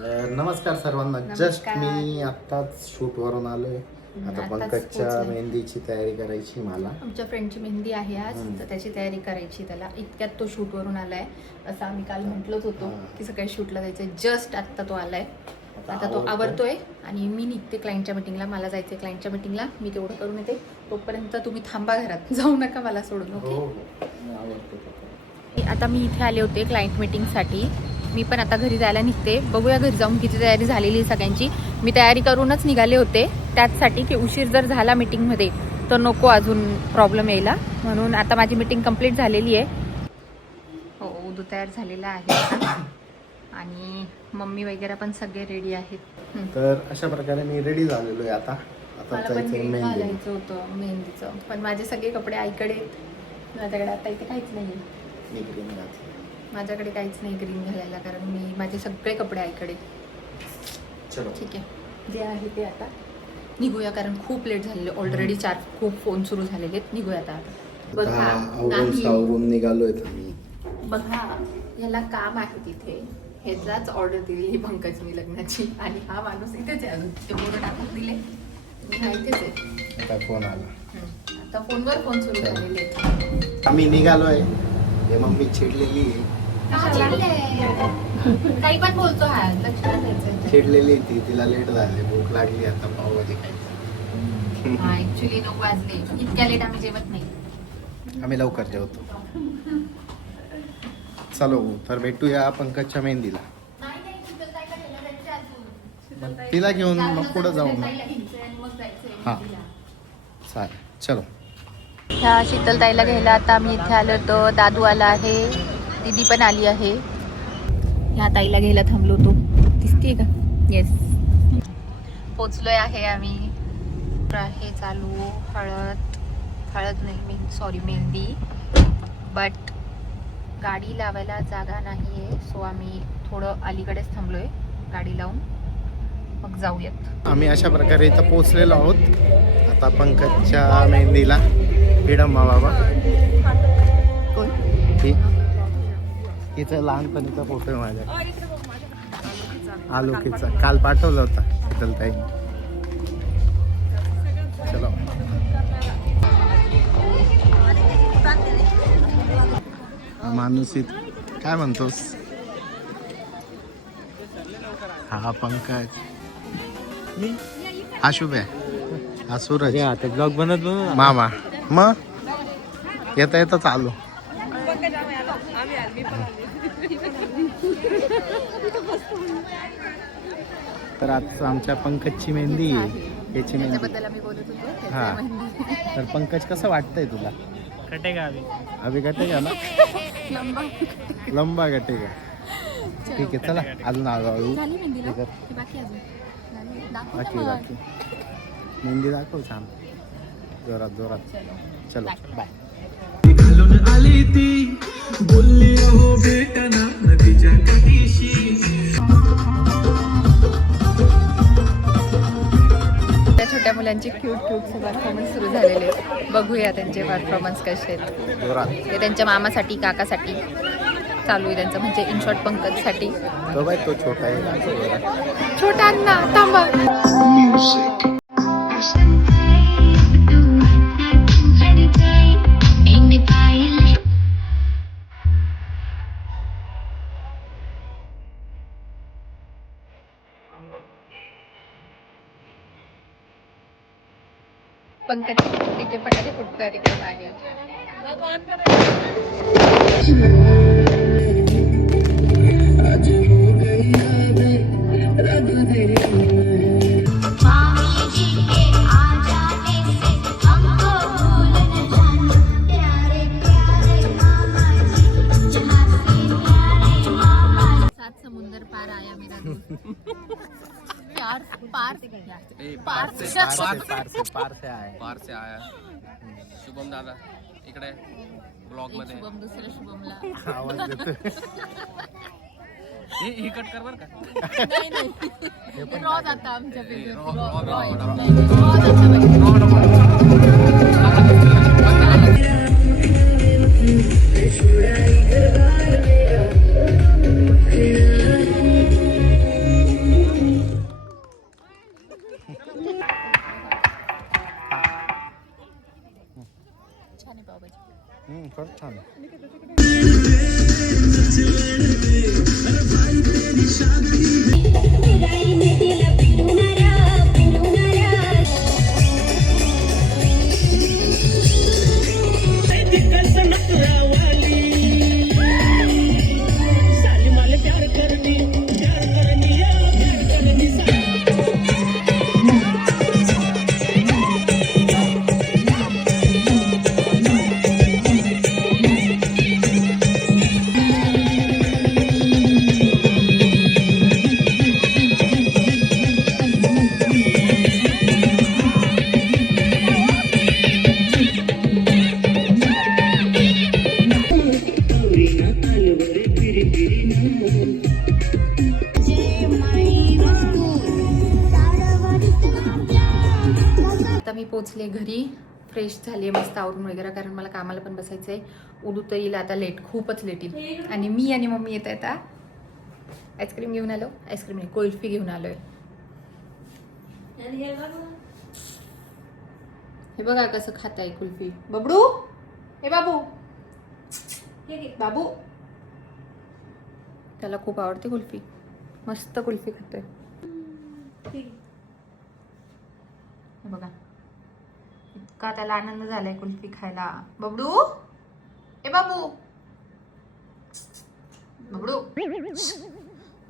नमस्कार सर्वांना. जस्ट मी आत्ताच शूटवरून आलोय. आता पंकजच्या मेहंदीची तयारी करायची. मला आमच्या फ्रेंडची मेहंदी आहे आज, तर त्याची तयारी करायची. त्याला इतक्यात तो शूटवरून आलाय, असं आम्ही काल म्हटलंच होतो की सकाळी शूटला जायचं. जस्ट आत्ता तो आलाय. आता तो आवरतोय आणि मी निघते क्लायंटच्या मीटिंगला. मला जायचंय क्लायंटच्या मीटिंगला. मी तेवढं करून येते. तोपर्यंत तुम्ही थांबा घरात, जाऊ नका मला सोडून. ओके. आता मी इथे आले होते क्लायंट मीटिंगसाठी. मी पण आता घरी जायला निघते. बघूया घरी जाऊन किती तयारी झालेली आहे सगळ्यांची. मी तयारी करूनच निघाले होते त्याचसाठी की उशीर जर झाला मीटिंगमध्ये तर नको अजून प्रॉब्लेम यायला. म्हणून आता माझी मीटिंग कंप्लीट झालेली आहे. हो, उदू तयार झालेला आहे आणि मम्मी वगैरे पण सगळे रेडी आहेत. तर अशा प्रकारे मी रेडी झालेलो आहे. आता मला पण मेहंदी घालायचं होतं मेहंदीचं, पण माझे सगळे कपडे आईकडे. माझ्याकडे आता इथे काहीच नाही. माझ्याकडे काहीच नाही ग्रीन घालायला, कारण मी माझे सगळे कपडे आईकडे. चलो ठीक आहे, जे आहे ते आता निघूया, कारण खूप लेट झालेले. ऑलरेडी खूप फोन सुरू झालेले आहेत. निघूया आता. आवरून निघालोय आम्ही. बघा, याला काम आहे तिथे. ह्याचाच ऑर्डर दिलेली पंकज मी लग्नाची, आणि हा माणूस इथेच आहे अजून. ते बोर्ड टाकून दिले, हा इथेच आहे. आता फोन आला. आता फोनवर फोन सुरू झालेले आहेत. आम्ही निघालोय. हे मम्मी चिडलेली आहे. काही पण बोलतो हा, लक्षात द्यायचं. चिडलेली ती. तिला लेट झाले, भूक लागली. आता पावभाजी हा, ऍक्च्युली 9 वाजले. इतक्या लेट आम्ही जेवत नाही. आम्ही लवकर जेवतो. चलो, तर भेटूया पंकजच्या मेहंदीला. तिला घेऊन मग पुढे जाऊ. हां चालेल, चलो. ह्या शीतलताईला घ्यायला आता आम्ही इथे आलो होतो. दादू आला आहे, दीदी पण आली आहे. ह्या ताईला घ्यायला थांबलो होतो. दिसते का? येस, पोचलोय आहे आम्ही. आहे चालू हळद नाही, सॉरी मेहंदी. बट गाडी लावायला जागा नाही आहे, सो आम्ही थोडं अलीकडेच थांबलोय गाडी लावून. मग जाऊयात. आम्ही अशा प्रकारे इथं पोचलेलो आहोत. आता पंकजच्या मेहंदीला. हिडम्मा बाबा कोण? हिचं लहानपणीचा फोटो आहे माझ्या. आलोकीचा काल पाठवला होता शीतलताई. चलो. माणूस काय म्हणतोस? हा पंकज, हा शुभ आहे, हा सूरज. ब्लॉग बनत मामा. मग येता येता चालू. तर आज आमच्या पंकजची मेहंदी आहे. याची मेहंदी. त्याबद्दल आम्ही बोलत होतो. हा, तर पंकज कसं वाटतंय तुला? कटेगा अभि कटेगा ना. लंबा कटेगा. ठीक आहे, चला अजून हळूहळू. बाकी मेहंदी दाखव छान, जोरात जोरात. चलो बाय. घालून आली ती बोलली हो भेटना नदीच्या काठीशी. त्या छोट्या मुलांचे क्यूट परफॉर्मन्स सुरू झालेले आहेत. बघूया त्यांचे परफॉर्मन्स कसे आहेत. जोरात. ते त्यांच्या मामासाठी, काकासाठी चालू आहे त्यांचं, म्हणजे इन शॉर्ट पंकजसाठी. तो बाय, तो छोटा आहे. छोटा अण्णा थांबा. पंकज तिथे पटाके फुटतात तिकडे बाहेर. सात समुंदर पार आया मेरा दोस्त. पार से आया. शुभम दादा इकडे ब्लॉग मध्ये. शुभम दुसऱ्या शुभमला आवाज येतो. ही कट कर बर का. नाही रॉ जाता आमच्या छान. आता मी पोचले घरी, फ्रेश झाली, मस्त आवरून वगैरे, कारण मला कामाला पण बसायचं आहे. उडू तर येईल आता लेट, खूपच लेट येईल. आणि मी आणि मम्मी येत आहेत. आईस्क्रीम घेऊन आलो, आईस्क्रीम नाही कुल्फी घेऊन आलोय. हे बघा कसं खात आहे कुल्फी. बबडू, हे बाबू, बाबू, त्याला खूप आवडते कुल्फी, मस्त कुल्फी खातोय. हे बघा इतका त्याला आनंद झालाय कुल्फी खायला. बबडू, ए बाबू, बबडू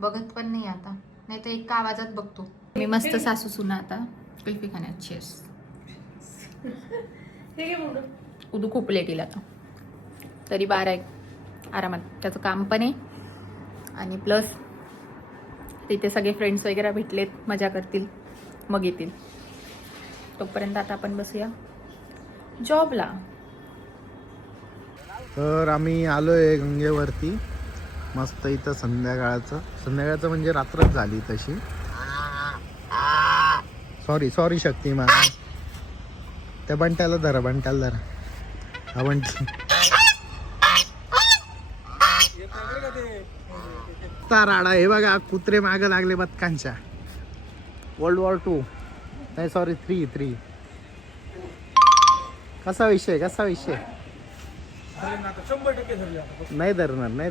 बघत पण नाही आता, नाही तर एका आवाजात बघतो. मी मस्त सासू सुना आता कुल्फी खाण्यात. चेस. उदू खूप लेट येईल आता, तरी 12 आरामात. त्याचं काम पण आहे आणि प्लस तिथे सगळे फ्रेंड्स वगैरे भेटलेत, मजा करतील, मग येतील. तोपर्यंत आता आपण बसूया जॉबला. तर आम्ही आलोय गंगेवरती. मस्त इथं संध्याकाळचं म्हणजे रात्रच झाली तशी. सॉरी शक्तिमान. त्या बंट्याला धरा, हा बंटी राडा. हे बघा कुत्रे मागे लागले बदकांच्या. World War II नाही, सॉरी 3. कसा विषय नाही धरणार.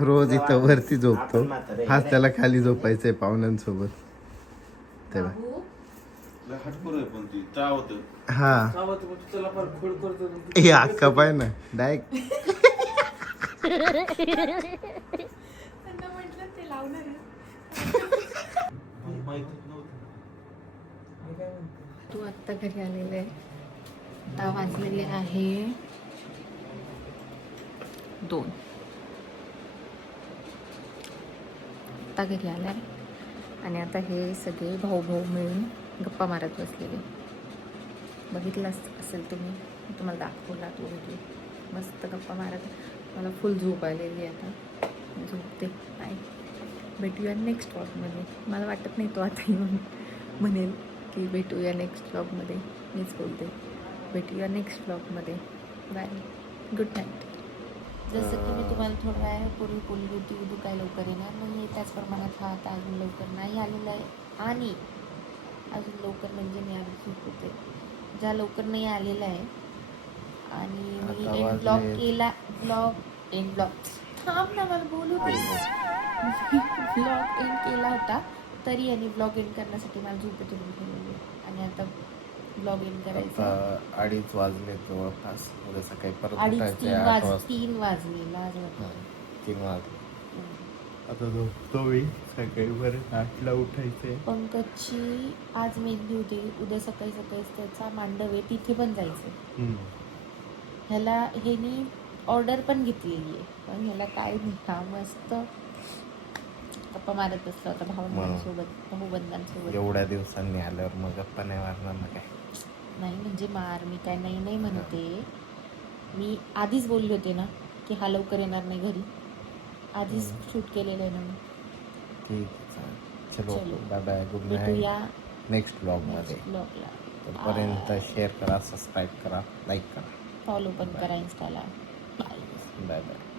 रोज इथं वरती झोपतो, हाच त्याला खाली झोपायचंय पाहुण्यांसोबत. तेव्हा हा हे अक्का पाय ना डायरेक्ट. तू आत्ता घरी आलेले आहे. आता वाजलेले आहे 2. आत्ता घरी आलाय आणि आता हे सगळे भाऊ मिळून गप्पा मारत बसलेले. बघितलं असेल तुम्ही, तुम्हाला दाखवला तो व्हिडिओ. मस्त गप्पा मारत. मला फुल झोप आलेली आहे आता, झोपते. नाही, भेटूया नेक्स्ट व्लॉगमध्ये. मला वाटत नाही तो आता येऊन म्हणेल की भेटूया नेक्स्ट व्लॉगमध्ये. मीच बोलते भेटूया नेक्स्ट व्लॉगमध्ये. Bye, good night. जसं की मी तुम्हाला थोड्या वेळापूर्वी बोलली होती, उदू काय लवकर येणार नाही. त्याच प्रमाणात हा आता अजून लवकर नाही आलेला आहे. आणि अजून लवकर म्हणजे मी अजून खूप होते, ज्या लवकर नाही आलेला आहे. आणि मी एंड ब्लॉग केला. थांब ना, मला बोलू दे. ब्लॉग एंड केला होता तरी आणि ब्लॉग एंड करण्यासाठी मला झोपेतून उठवलेली. आणि आता ब्लॉग एंड करायचा. 2:30 वाजले जवळपास. उद्या सकाळी परत 3 वाजले. आता झोपतो मी. सकाळी परत 8ला उठायचंय. पंकजची आज मेहंदी होती. उद्या सकाळी त्याचा मांडव आहे, तिथे पण जायचं. ह्याला ह्यानी ऑर्डर पण घेतलेली आहे, पण ह्याला काय नाही. हा मस्त गप्पा मारत बसला होता भाऊबंधांसोबत. एवढ्या दिवसांनी आल्यावर मग गप्पा नाही मारणार ना? काय नाही म्हणजे मार, मी काय नाही म्हणते. मी आधीच बोलले होते ना की हा लवकर येणार नाही घरी. आधीच शूट केलेलं आहे ना मी. ठीक आहे, चलो बाय बाय, गुड भेटूया नाईट नेक्स्ट ब्लॉगमध्ये. ब्लॉगला. तोपर्यंत शेअर करा, सबस्क्राईब करा, लाईक करा, फॉलो पण करा इंस्टाला. Bye bye.